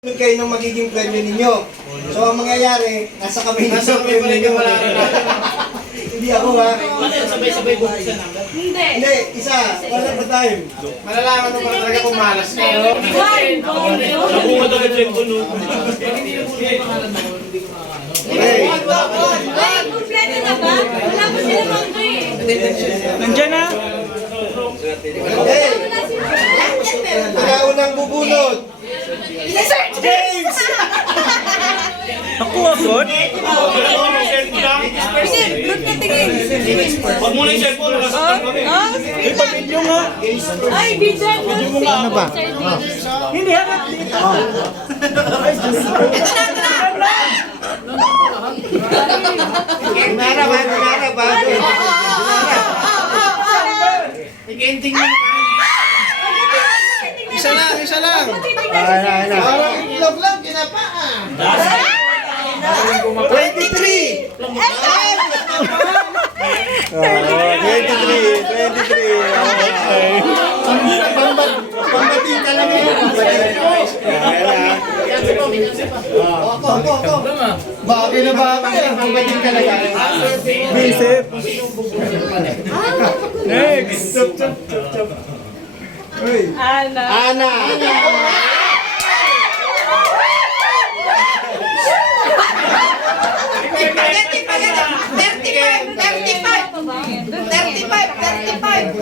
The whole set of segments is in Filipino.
kayo ng magiging premyo ninyo. So ang mangyayari, nasa kamay na sa premyo ninyo. Hindi ako ha. Sabay-sabay buksan ang Hindi, isa. One at a time. malalaman mo ba talaga kung malas ka? Nakuha daw yung cellphone nun. Okay. Ay, kumpleto na ba? Wala pa sila mga eh. Nandyan na. Okay. Pagkaunang bubunot. James! Ako agad? Sige, blood ka tingin. Huwag mo na yung cellphone. Nasaktan kami. Eh, pag-video nga. Ay, bijan mo. Ano ba? Hindi harap dito. Dinara ba? Dinara ba? Nag-ending mo. Isa lang, isa lang. Parang itlog lang, kinapaan. 23! 23. Pambati ka lang yun. Ako. Bagay na bagay. Pambati ka lang. Bisip. Next. Ana.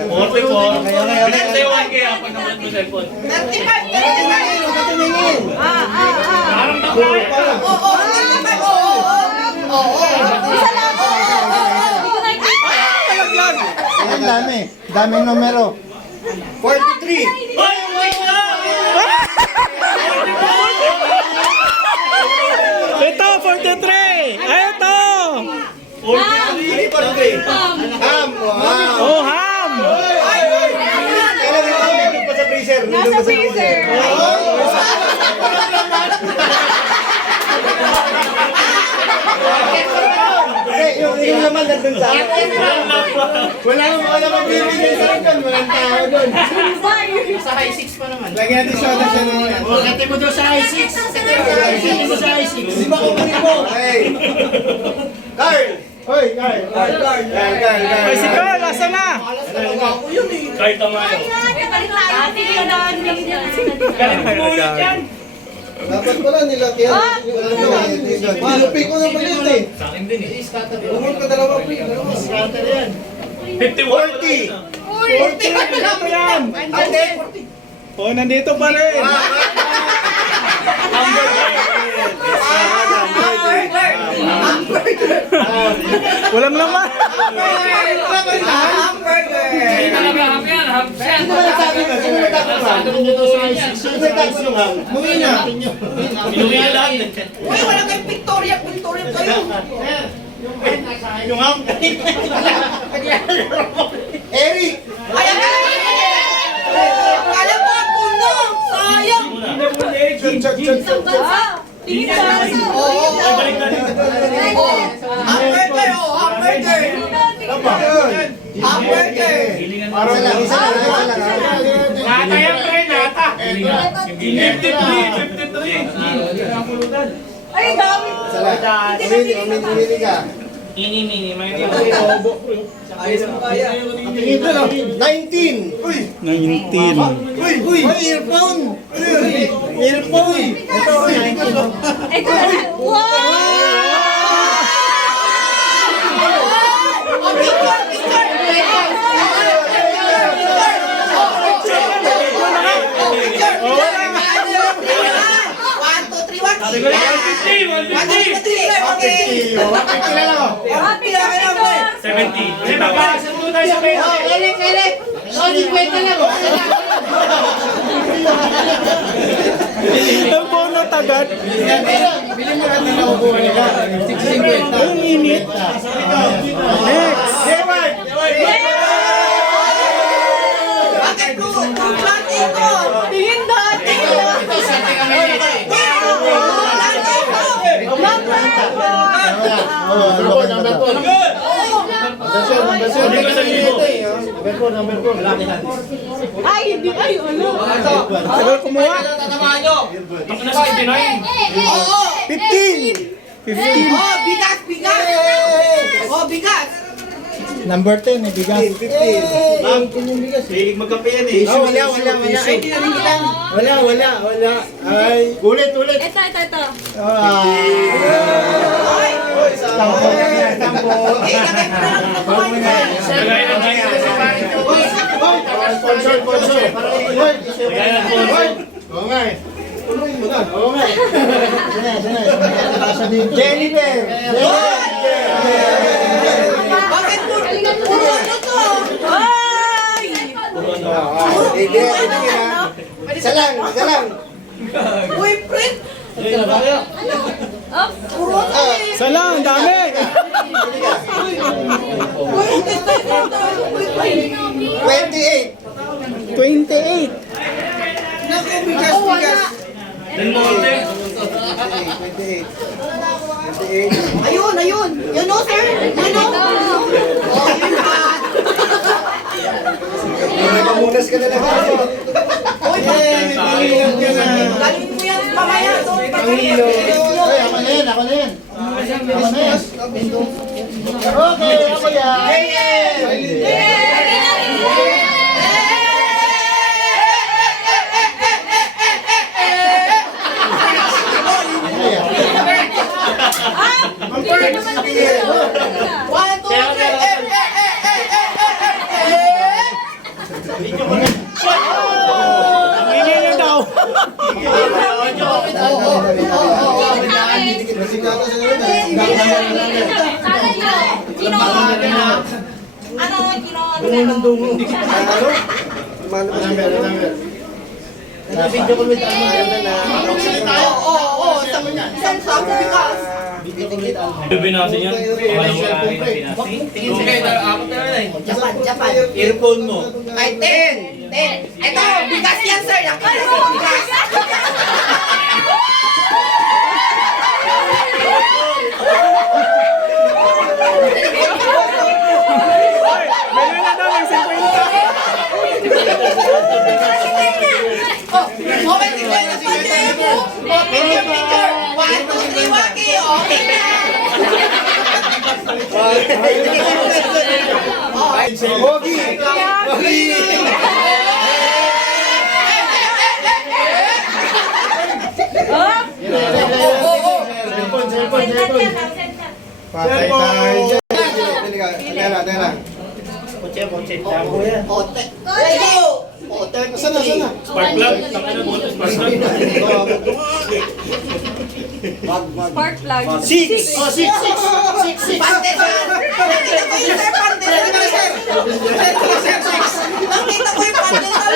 Orte ko. Nagsayawan kaya pag naman mo cellphone. Parang bakay. Ang dami. Daming numero. 43. Hoy, wait na! Ito, 43! Ay, ito! 43. Ham. Wow. Oh, ham! Kailan nandun pa sa freezer? Nandun pa sa freezer. Yung naman nandun sa akin. Wala nang mga naman bibigay sa akin. Walang tao doon. Sa high 6 pa naman. Lagyan natin siya naman. Kati mo daw sa high 6. Kati mo sa high 6. Di ba kumain mo? Hey! Carl! Hoy, Carl! Carl! Ay, si Carl, asa na? Kahit tamayo. Galing pumulit yan. Dapat pala nila kaya nilupi ko naman yun eh. Sa akin din eh. Bumul ka dalawa po. Scatter yan. 51. 40 Ito yan! Ate! Oh, nandito pa rin! Walang laman! Hindi talaga ham yan. Ham yan. Sino nagtago ka? Sino nagtago ka? Sino nagtago yung ham? Muwi na. Inuwi na lahat. Uy, wala kayong Victoria kayo. Yung ham? Eric! Alam mo ako no! Sayang! Isang bansa! Tingin sa bansa! Ay, balik na rin. Isa lang. Nata yan, pre. Nata. 53. Ay, dami! Isa lang. Umini ka. Mini. May Tingin ko lang. 19! Uy! 19. Uy! Earphone! Earphone! Ito, 19. Ito na! Wow! Happy birthday! 70. Kasi magkakasundo tayo sa pera. Ang bono tagad. Bili mo lang na upuan nila. 650. Ang init. Next. Deward! Tingin dati! Number 2. Hindi ka sa libo. Ay, hindi. Ay, ano? Tagal kumuha. Ako na 69. Oo. 15. 15. Oh, bigas, bigas. Oh, bigas. Number 10, may bigas. 15. Hilig magkape yan eh. Wala. Ay, wala. Ay, ulit. Ito. Sampo lang yan, sampo. Lagay ng Sponsor. Lagay ng sponsor. Oo nga eh. Jennifer! Bakit puro ano to? Ay! Hindi, isa lang. Boyfriend? Puro ano eh. Sala, ang dami. Boyfriend tayo. Boyfriend. 28. 28. Naku, bigas. Del Monte. 28. Ayun. Yun o, sir. Yun o. Oh, yun pa. Nagamunas ka na lang. Uy, galing mo yan mamaya. Pangilo. Ay, ako na yan. Okay, ako yan. One, two, three. Hindi na daw. Isang sabo bigas. Binasin yan. Walang ari na binasin. Sige, apat na lang eh. Japan. Earphone mo. Ay, 10. Ito, bigas yan, sir. Nakita ko bigas. Meron na daw, may 50. Okay, tingnan na pa mo. Picture. 1, 2, 3, Waki. Okay na. Pogi! Patay tayo dyan. Teka. Sana. Spark plug. Taka na buto. Spark plug. Spark plug. 6! Pantesan. Nakita ko yung pantesan.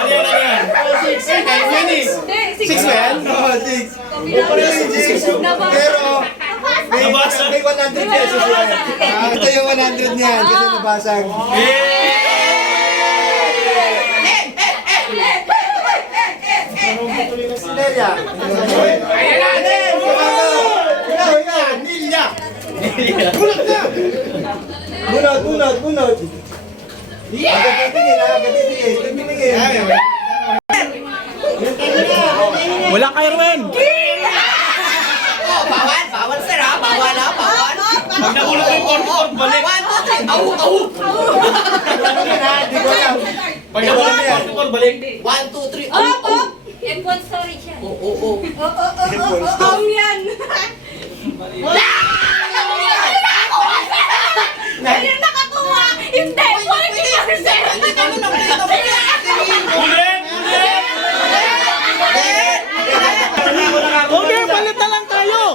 Ano yan? Six ba yan? Oo, 6. Nabasa. Pero, may Nabasa. 100 pesos yan. Ito yung 100 niyan kasi nabasag. Nelia. Bunot. Agad titingin. Wala kay Erwin. Bawal sir ha, bawal. Pag nahulog yung 44, balik. 1, 2, 3, au. Pag nahulog yung 44, balik. 1, 2, 3, Up. F1 storage yan. Oo. Yan. Hindi nakakuha. Hindi. Quality lang sir. Ulit! Okay, palit na lang tayo.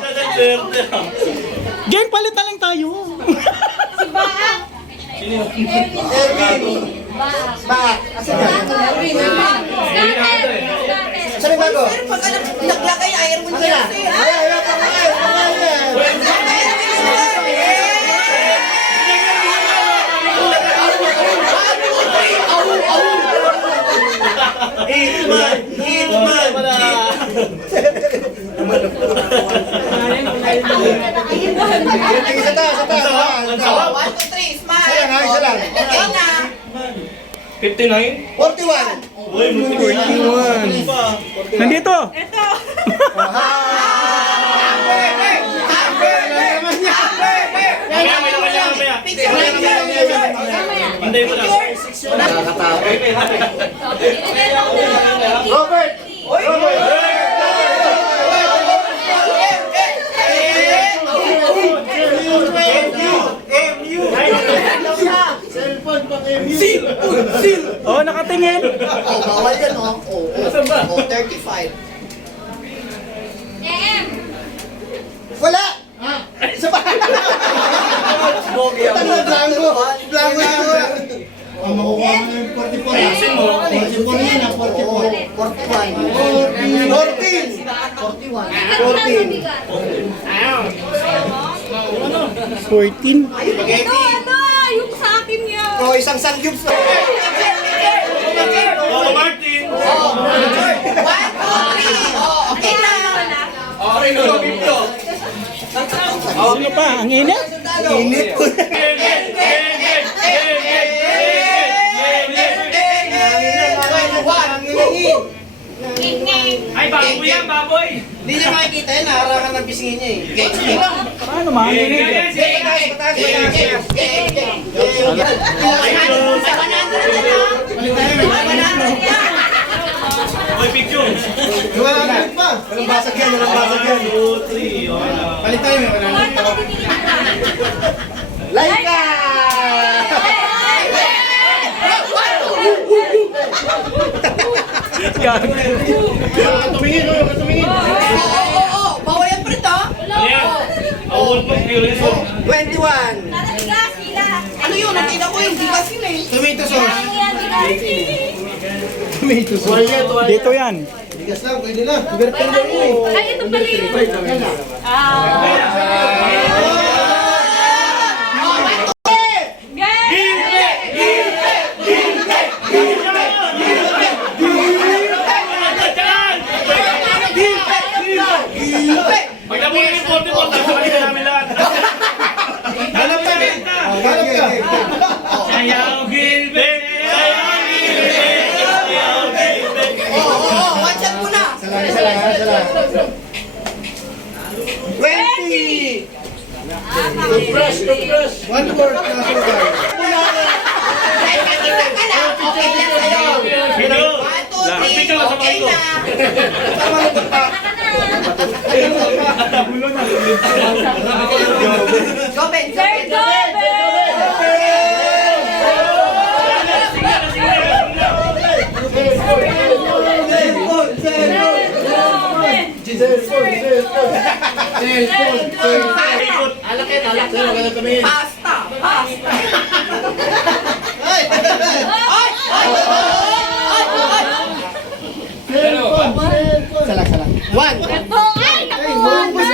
Gang, palit na lang tayo. Si Baak. Erwin. Back. Asan ka? Saan yung bago? Pero pag naglagay, ayaw mo Asan na? niya. Ayaw, Hitman! Isa ta, isa ta. Mansawak. 1, 2, 3, smile. Isa lang, ha? Isa lang. Okay na. 59? 41. Uy, 41. Nandito. Ito. Mamaya, may naman yan, mamaya. Picture, picture, picture. Hinday mo lang. Robert! Oh, nakatingin. Oh, bawal yan, oh. Oh, 35. Wala! Isa pa! Blanco! Blanco ito! Ang makukuha mo yung 44. Ayusin mo. 44 yan, 44. 14. Ito, ano? Yung sa akin yan. Oh, isang sangyup sa... Oh, Martin. 1, 2, 3. Oh, okay na. Sino pa? Ang init? Init po. Ay, baboy yan, baboy. Hindi niya makikita yan, harangan ng pisngin niya eh. Paano makinig? Uy, picture. Wala na pa. Walang basag yan, walang basag yan. 2, 3, okay na. Palit tayo, may wala. Laika! Tumingin, tumingin. Oo, bawal yan, Fred, ha? Ano yan? Award mo, curious mo. 21. Nalaligas sila. Ano yun? Nakita ko yung bigas yun eh. Tomato sauce. Ano yan, bigas? Tomato sauce. Dito yan. Bigas lang, pwede na. Ay, ito pala yun. Pag nabuli yung 44, sasabalin na namin lahat. Hanap ka rin. Hanap ka. Sayaw Gilbert! Sayaw Gilbert! Sayaw Gilbert! Oo, one shot mo na. Isa lang. 20! One fourth na sugar. Ay, nakita ka lang. Okay lang sa'yo. Video! 1, 2, 3, okay na. Go, Ben. Sir Pasta. Pasta. Ay! Ay! Ay! One! Ito, ay, nakuha na.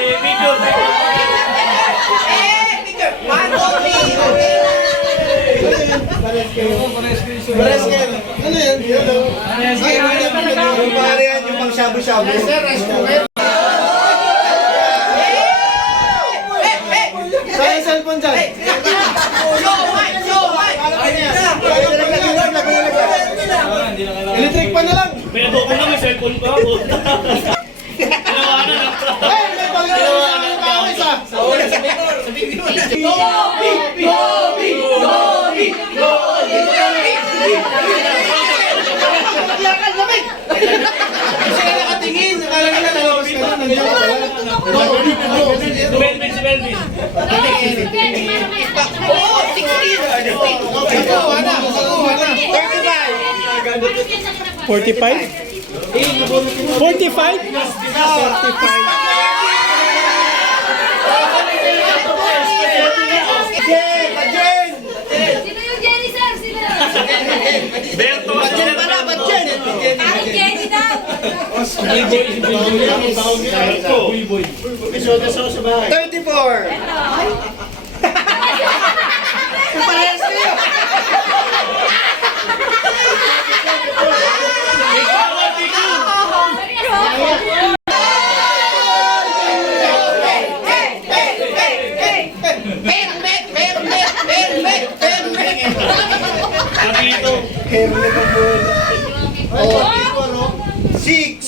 Video! Eh, picture. 1, 2, 3, okay na. Pares kayo. Ano yan? Yung pare yan, yung pang shabu-shabu. Saan yung cellphone dyan? Electric pa na lang. Pinatuto na may cellphone pa. Ginawa na lang. May pagkakaroon sa tao isa. Kasi nakatingin. Akala nila lalabas ka na. Nandiyan ka pala. Si Melvin, si Melvin. Oo, 16. Nakuha na. Nakuha na. 45? 45? Sino yung Jenny, sir? Sino? Berto. Diyan pala, ba't dyan? Kahit Jenny daw. Boy, boy. 34. 6. 9.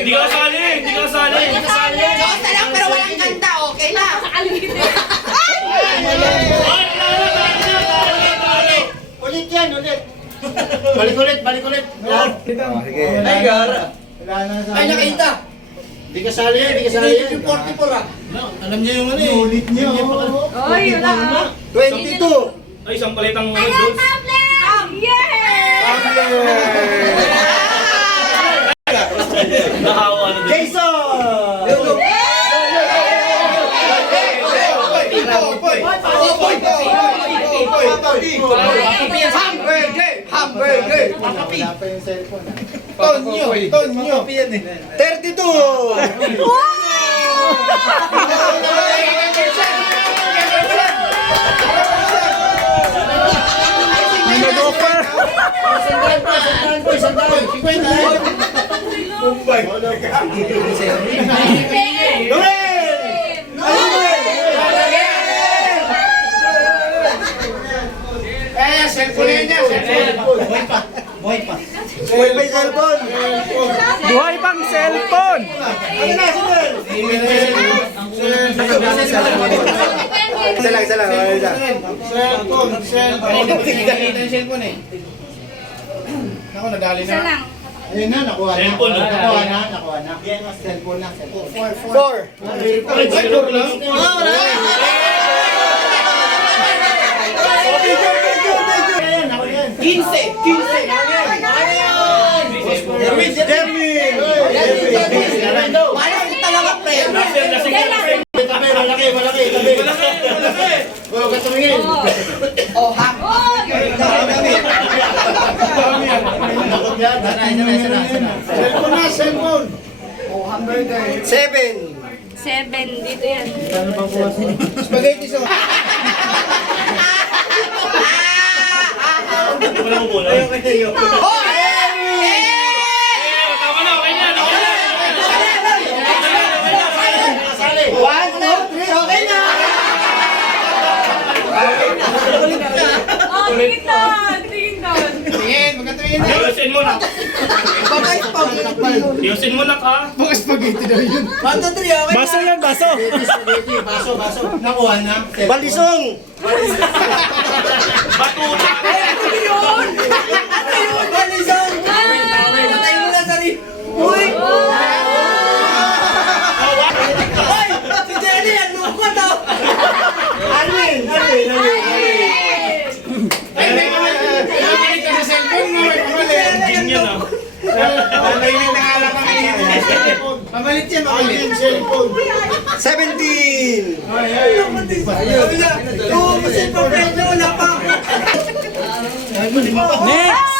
Hindi ka kasali! Hindi ka kasali! Diyos na lang, pero walang ganda, okay na. Ulit yan, ulit. Balik ulit. Sige. Ay, gara. Ay, nakita. Hindi ka sali yan, hindi ka sali yan. Yung 44 ah. Alam niya yung ano eh. Ulit niyo. Oy, wala ah. 22. Ay, isang palitang I have noodles. tablet! Yay! Nakawa na din. Jason! Hamburger! Tonyo! 32! Nag-offer. Eh, cellphone yan niya, cellphone. Buhay pa yung cellphone! Buhay pang cellphone. Ano na, Sinel? Isa lang. Cellphone. Nakita yung cellphone eh. Ako, nadali Isa na. lang. Ayun na, nakuha na. Cellphone, no? Nakuha na. Cellphone na. 15! Derwin! Malas ko talaga, pre. Lasing. Malaki. Huwag ka tumingin. Oh, ha? Cellphone. 7! 7, dito yan. Spaghetti sauce. Wala mo muna. Oh! Tama na, okay na. 1, 2, 3, okay na! Oh, tingin doon. Tingin, magkatingin na. Iusin mo na. Bagay, spaghetti. Iusin mo na ka. Mga spaghetti daw yun. 1, 2, 3, okay Baso yan, baso. Baso. Nakuha na. Balisong! Batuta. Ano yun? Balisong! Patay mo na sarili. Uy! Uy! Si Jenny, ang lukot oh! Alvin! Ay, may pamalit ka sa cellphone mo. May pamalit. Gin yan ah. Pamalit na nga lang kami dito. Pamalit yan, pamalit. Cellphone. 17! Oo, kasi pamprendo, wala pa ako. Next.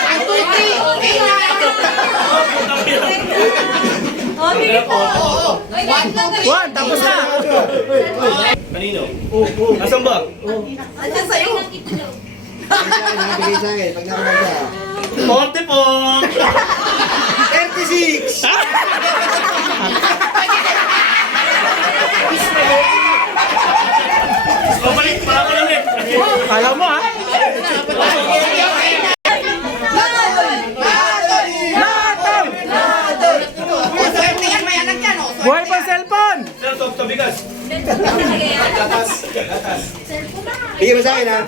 Ang tuwiti! Okay na! Oh, tingin doon. Oy, wait lang. 1, tapos na. Kanino? Nasaan ba? Andiyan sa'yo. Nakabigay sa akin, pag nakuha siya. 40 po! 36! Pabalik, para ko ulit. Kala mo ha? O, swerte yan, may anak yan, oh. Buhay pang cellphone. Sir, top to bigas. Bigay mo sa akin ha?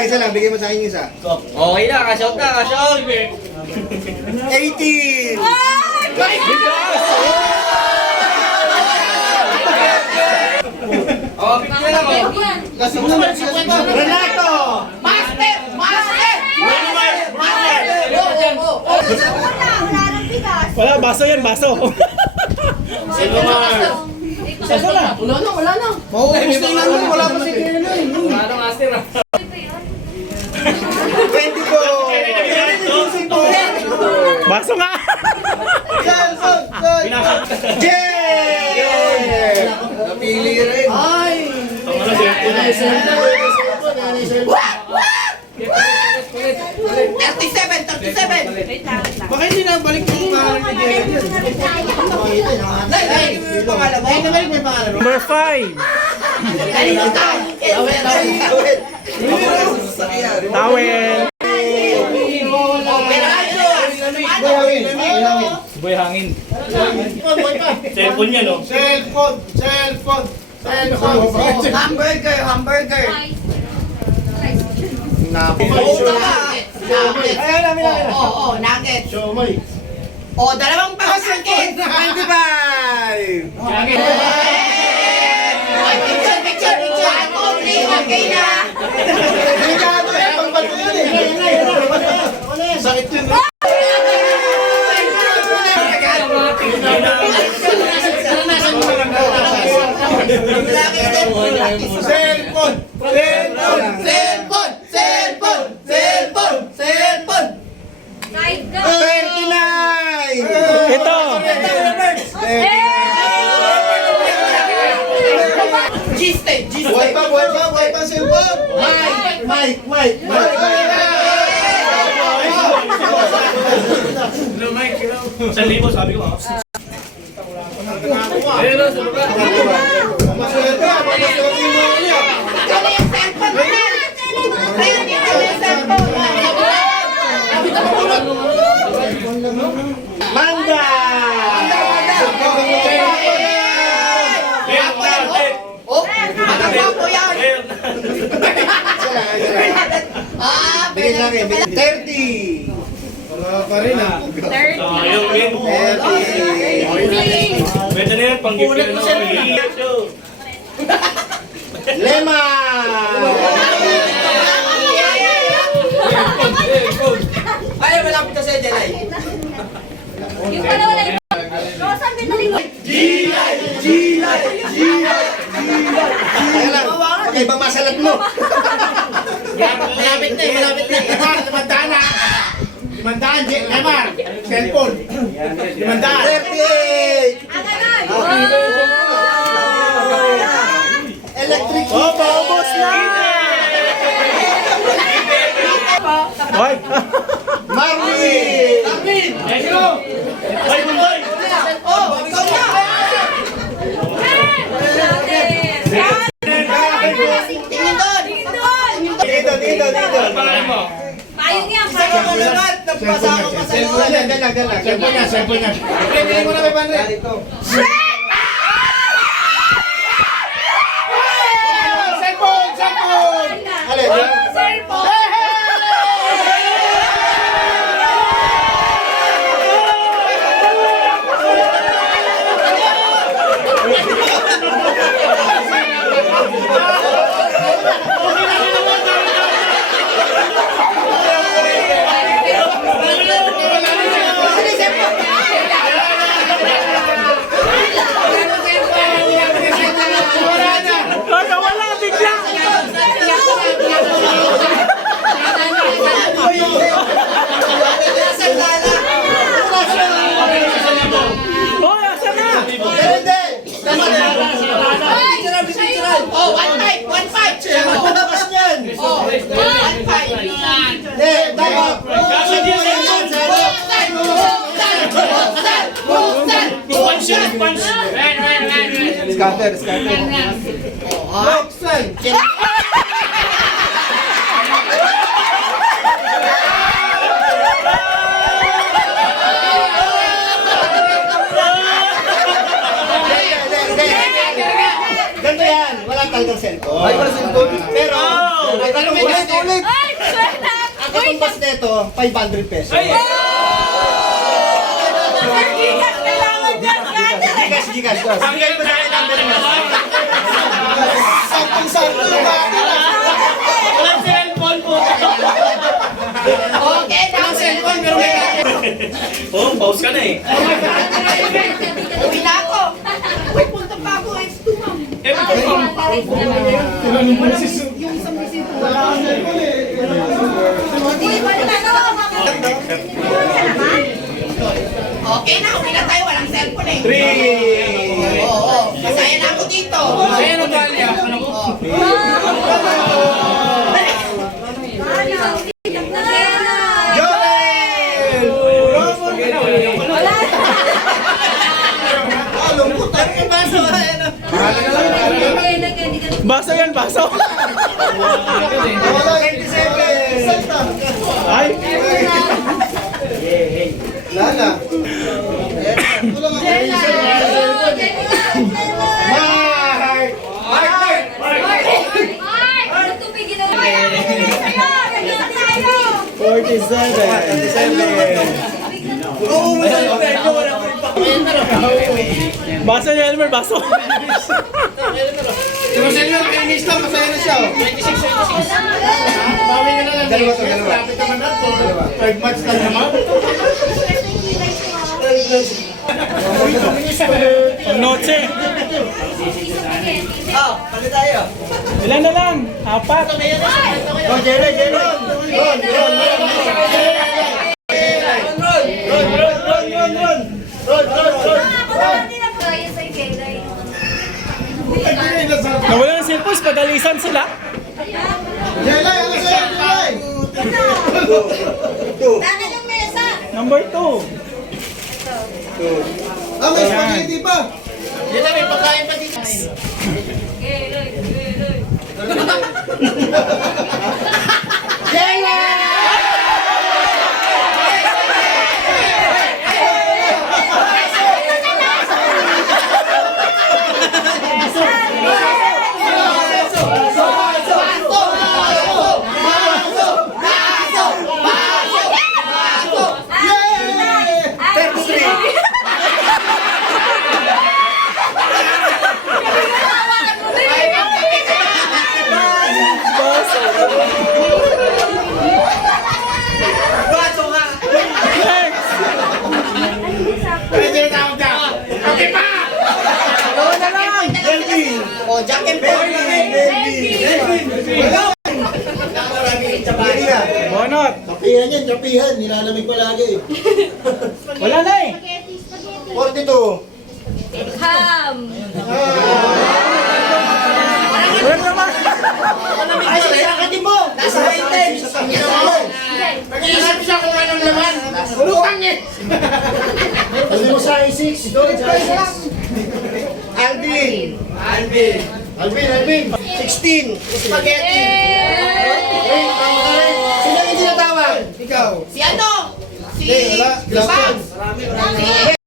Isa lang, bigay mo sa akin yung isa. Okay na, kasyot na, kasyot. 18! Oh, pick na lang oh. Renato! Master! Master! Wala, baso yan, baso. Wala na. Mauubos na lang. Wala pa si Keno eh. 24! Baso nga. Jeff! Napili rin. Ay! What? What? 37! 37! Baka hindi na balik yung pangalan ni Jerry. Nabalik mo yung pangalan mo. Number 5. Towel. Boy hangin. Cellphone niya, no? Cellphone. Hamburger. Oo, nugget. O, dalawang basket. 25! Ay, picture. Okay na. Sakit yun. Cellphone! Side go. 39! Ito. G-step. Buhay pa cellphone! Mike! Sa libo, sabi ko. Ano yung cellphone mo na? Ayun yun, yung cellphone. Manda! Oh, magawa ko yan. Bigyan sa akin, 30! Wala pa rin ah. Yung game. 30! Pwede na yan, pang-gift na Lema! Ay, malapit ka sa Jelay. Yung pala wala yung... Rosan, binaling mo. Kaya lang, ibang masalat mo. Malapit na. Limandaan, Lemar! Cellphone! 38! Agad. Electric Oh, paubos na. Hoy. Marvin! Let's go! Bye, boy! Oh, ikaw na. Tingin doon. Dito! Ang pangalan mo? Payong yan, Sa payong. kamalunod, nagpasa ako pa sa Cellphone yan, dala. Cellphone yan. Pwede mo na kay Panre. Cellphone! Alin? Cellphone. Wala bigla. Hoy, asa na? Hindi! Oh, 1-5. Bukas niyan! Oh, 1-5. Hindi, dapat! Scatter! Buksan! Ganito yan! Wala talagang cellphone. Ay, wala cellphone? Pero, ay, tanong mo ulit! Ay, swerte. Ang katumbas nito, 500 pesos. Sir Gigas, kailangan dyan. Gigas. Ang galing mo dahil ang galing mo. Saktong-sakto yung bakit. Walang cellphone po. Okay, na cellphone pero may Oh, pause ka na eh. uwi na ako. Uy, punta pa ako X2, ma'am. Eh, ba't yung phone? Okay na, uwi na tayo. Walang cellphone eh. 3! Oo. Masaya na ako dito. Sa'yo nung galing ah. Joel! Wala. Lungkot ah. Baso yan, baso. Wala 27. Salta. Ay, Lala. Wala nga. Ay! Tubigin na tayo! Ganyan tayo! 47. Oo, Baso ni Elmer, baso. Pero sa inyo, kainis lang, masaya na siya. 26. Bawi ka na lang. Dalawa to, dalawa. Lapit naman na to. 5 months lang naman. Noche. Ah, pala tayo. Ilan na lang? Apat. Oh, Jelly, Jelly. Nawala ng cellphone, padalisan sila. Jelly, ano sa'yo, Jelly? Tanan yung mesa! Number 2. Ah, may spaghetti pa. Yan na, may pagkain pa dito. Pwede na ako dyan. Okay pa! Oh, Jack and Melvin. Wala. Jelly na. Bonot. Trapihan yan, trapihan. Nilalamig ko lagi. Wala na eh. 42. Ham! Wala naman. Ay, saksakin mo! Nasa item. Nag-iisip siya kung anong laman. Ulutang eh! Kasi mo sa 6. Ito, sa 6. Alvin. Alvin. 16. Spaghetti. Wait, tama ka rin. Sino yung tinatawag? Ikaw. Si ano? Si... Wala. Si Pams!